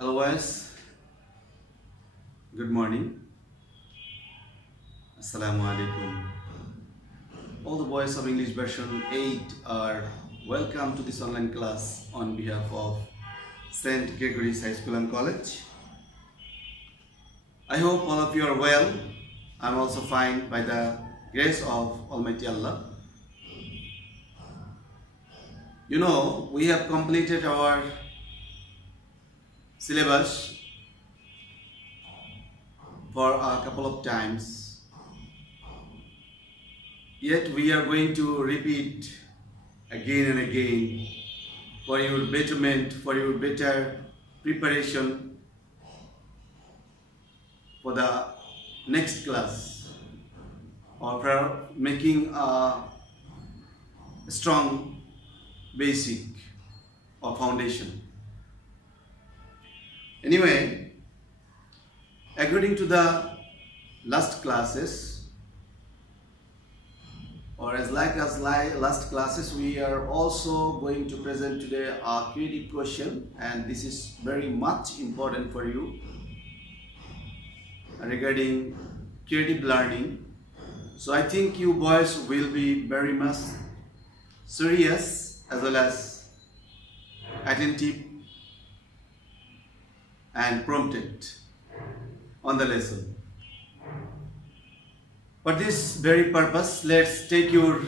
Hello guys, good morning. Assalamu alaikum. All the boys of English version 8 are welcome to this online class on behalf of St. Gregory's High School and College. I hope all of you are well. I'm also fine by the grace of Almighty Allah. You know, we have completed our syllabus for a couple of times, yet we are going to repeat again and again for your betterment, for your better preparation for the next class, or for making a strong basic or foundation. Anyway, according to the last classes, or as last classes, we are also going to present today a creative question, and this is very much important for you regarding creative learning. So I think you boys will be very much serious as well as attentive and prompted on the lesson. For this very purpose, let's take your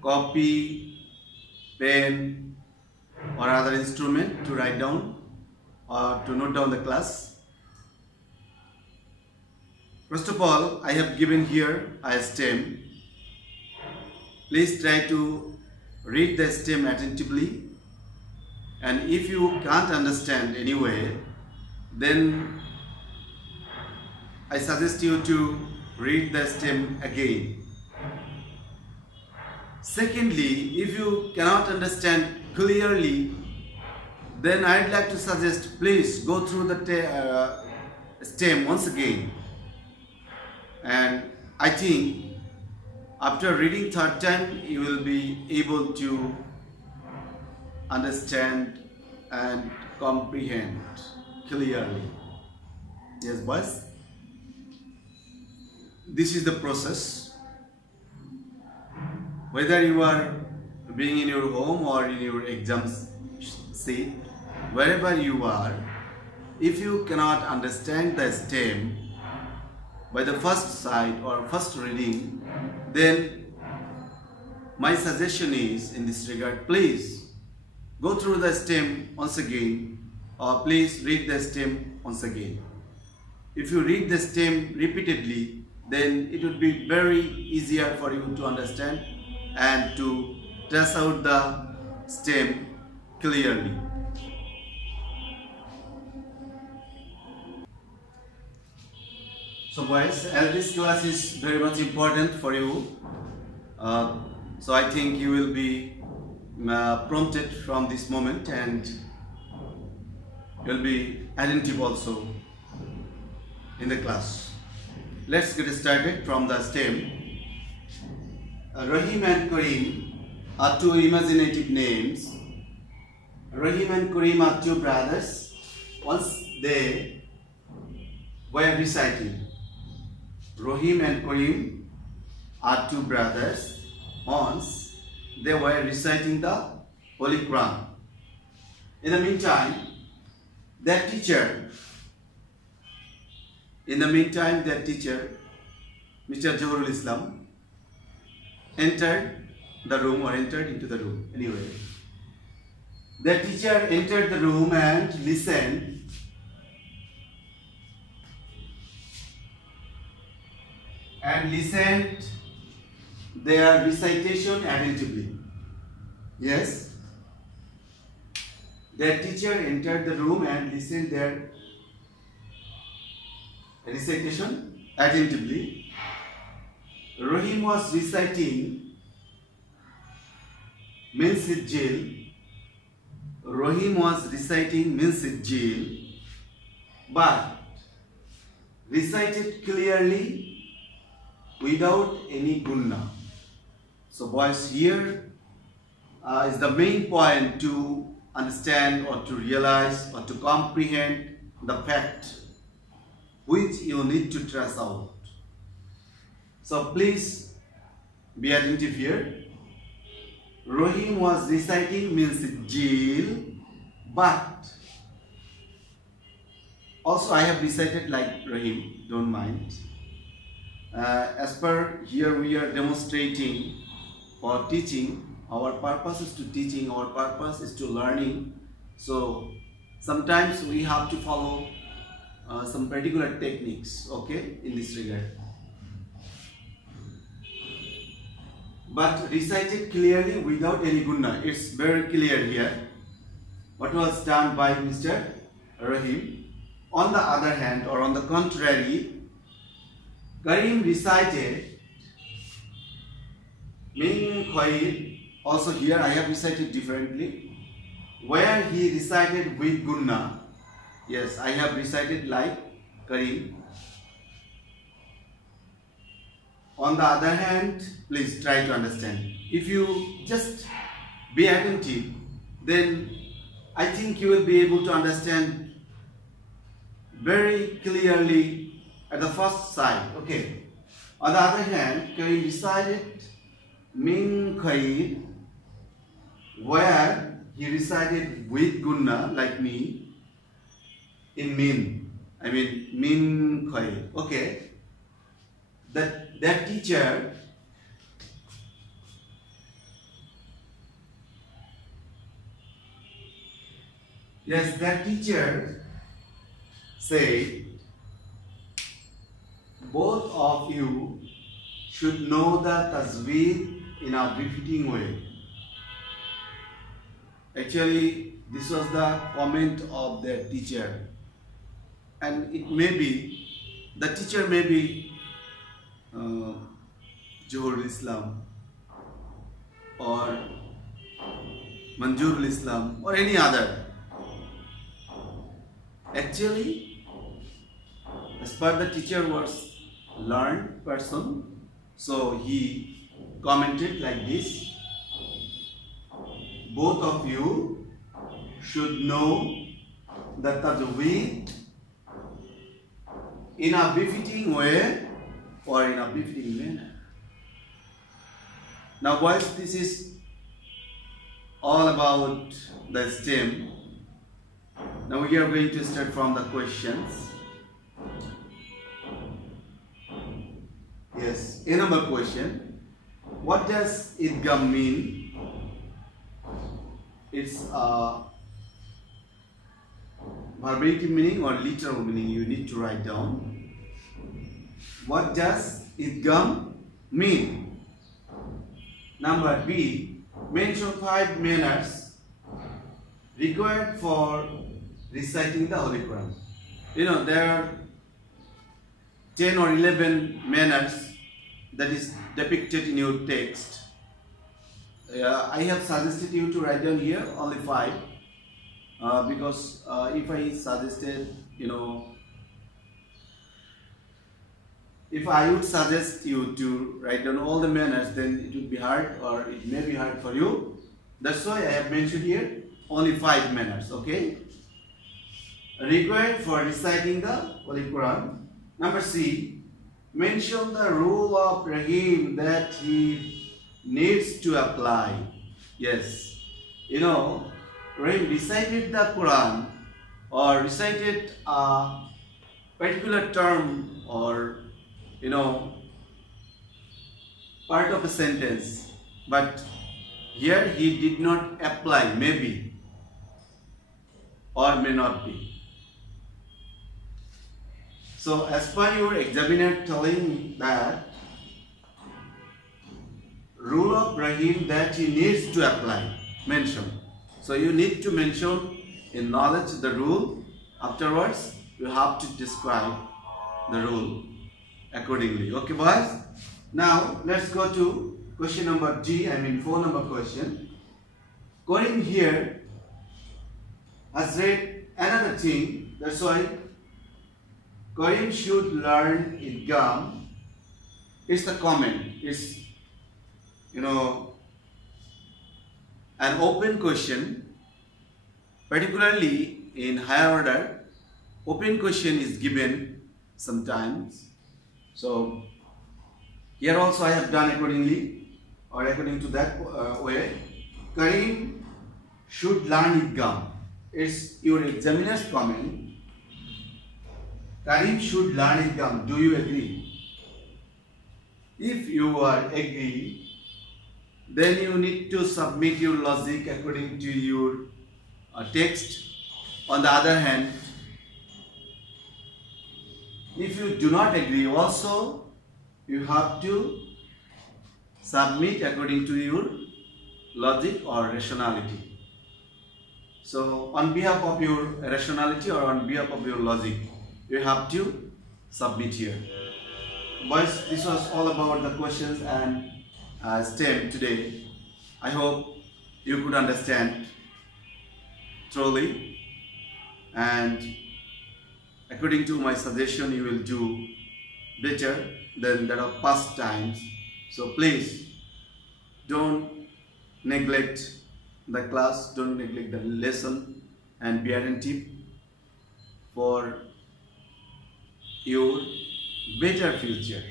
copy, pen or other instrument to write down or to note down the class. First of all, I have given here a stem. Please try to read the stem attentively, and if you can't understand anyway, then I suggest you to read the stem again. Secondly, if you cannot understand clearly, then I'd like to suggest please go through the stem once again, and I think after reading third time you will be able to understand and comprehend clearly. Yes, boys? This is the process. Whether you are being in your home or in your exam seat, wherever you are, if you cannot understand the stem by the first sight or first reading, then my suggestion is in this regard, please go through the stem once again, or please read the stem once again. If you read the stem repeatedly, then it would be very easier for you to understand and to trace out the stem clearly. So boys, as this class is very much important for you, so I think you will be prompted from this moment, and you will be attentive also in the class. Let's get started from the stem. Rahim and Karim are two imaginative names. Rahim and Karim are two brothers. Once they were reciting. Rahim and Karim are two brothers. Once they were reciting the Holy Quran. In the meantime, their teacher, Mr. Johurul Islam, entered into the room. Anyway, their teacher entered the room and listened their recitation attentively. Yes, their teacher entered the room and listened their recitation attentively. Rahim was reciting Min Sijil. But recited clearly without any gunna. So boys, here is the main point to understand or to realize or to comprehend the fact which you need to trace out. So please be attentive here. Rahim was reciting means jail, but also I have recited like Rahim, don't mind. As per here we are demonstrating for teaching. Our purpose is to teaching, our purpose is to learning. So sometimes we have to follow some particular techniques, okay, in this regard. But recited clearly without any gunna. It's very clear here what was done by Mr. Rahim. On the other hand, or on the contrary, Karim recited Min Khair. Also here I have recited differently. Where he recited with gunna, yes, I have recited like Karim. On the other hand, please try to understand. If you just be attentive, then I think you will be able to understand very clearly at the first sight. Okay. On the other hand, Karim recited Min Khair, where he recited with gunna like me in min. I mean Min Khair. Okay. That teacher said both of you should know the tajweed in a befitting way. Actually, this was the comment of the teacher, and it may be the teacher may be Johorul Islam or Manjurul Islam or any other. Actually, as per the teacher was learned person, so he commented like this: both of you should know the tajweed in a befitting way or in a befitting manner. Now boys, this is all about the STEM. Now we are going to start from the questions. Yes, a number question. What does idgham mean? It's a verbatim meaning or literal meaning. You need to write down. What does idgham mean? Number B, mention 5 manners required for reciting the Holy Quran. You know, there are 10 or 11 manners that is depicted in your text. I have suggested you to write down here only 5 because if I suggested, if I would suggest you to write down all the manners, then it would be hard, or it may be hard for you. That's why I have mentioned here only 5 manners, okay? Required for reciting the Holy Quran. Number C, mention the rule of Rahim that he needs to apply. Yes, Rahim recited the Quran or recited a particular term or part of a sentence, but here he did not apply, maybe or may not be. So as per your examiner telling that rule of Rahim that he needs to apply, mention. So you need to mention in knowledge the rule. Afterwards you have to describe the rule accordingly. Okay boys, now let's go to question number G, 4 number question. Karim here has read another thing, that's why Karim should learn idgham. It's the comment, it's an open question. Particularly in higher order, open question is given sometimes. So here also I have done accordingly, or according to that way. Karim should learn Idgham. It's your examiner's comment. Karim should learn Idgham. Do you agree? If you are agree, then you need to submit your logic according to your text. On the other hand, if you do not agree, also you have to submit according to your logic or rationality. So on behalf of your rationality or on behalf of your logic, you have to submit here. Boys, this was all about the questions and STEM today. I hope you could understand truly, and according to my suggestion, you will do better than that of past times. So please don't neglect the class, don't neglect the lesson, and be attentive for your better future.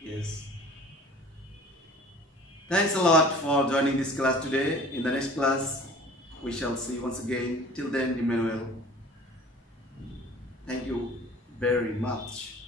Yes. Thanks a lot for joining this class today. In the next class, we shall see once again. Till then, remain well. Thank you very much.